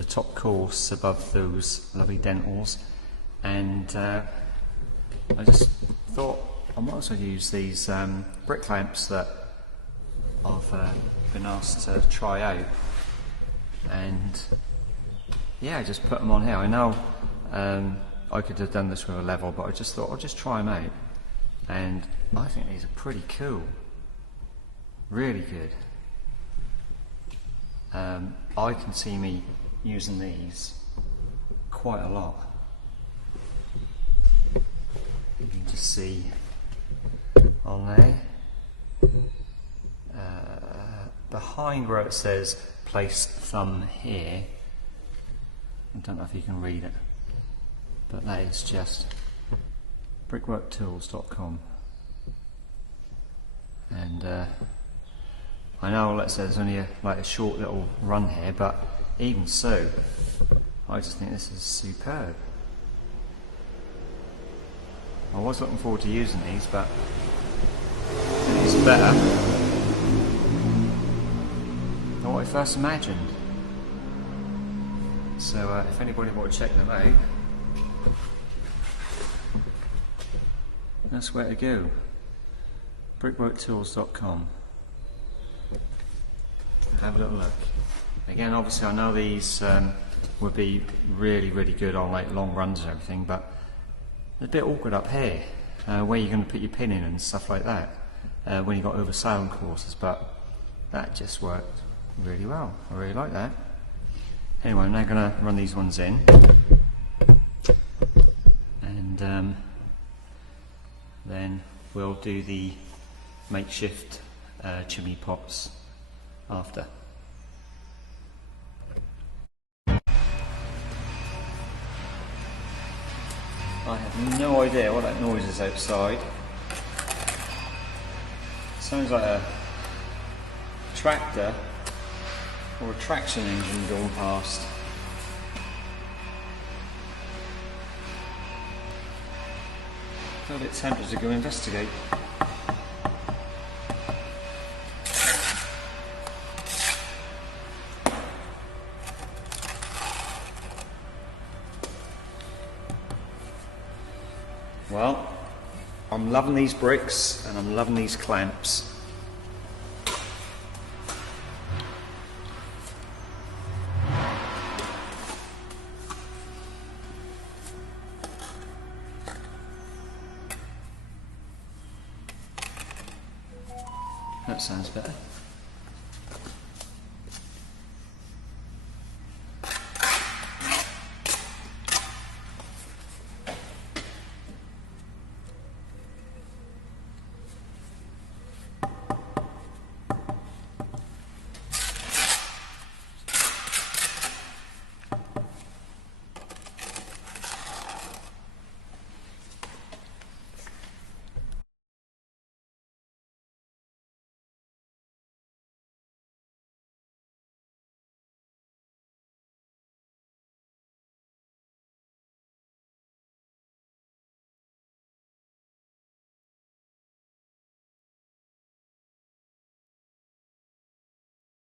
the top course above those lovely dentals, and I just thought I might as well use these brick clamps that I've been asked to try out, and yeah, just put them on here. I know I could have done this with a level, but I just thought I'll just try them out, and I think these are pretty cool, really good. I can see me using these quite a lot. You can just see on there, behind where it says place thumb here, I don't know if you can read it, but that is just brickworktools.com. And I know, let's say there's only a short little run here, but even so, I just think this is superb. I was looking forward to using these, but it's better than what I first imagined. So if anybody wants to check them out, that's where to go. brickworktools.com. Have a little look. Again, obviously I know these would be really, really good on like long runs and everything, but it's a bit awkward up here, where you're going to put your pin in and stuff like that, when you got over sailing courses, but that just worked really well. I really like that. Anyway, I'm now going to run these ones in, and then we'll do the makeshift chimney pots after. I have no idea what that noise is outside. Sounds like a tractor or a traction engine going past. I feel a bit tempted to go investigate. Well, I'm loving these bricks and I'm loving these clamps. That sounds better.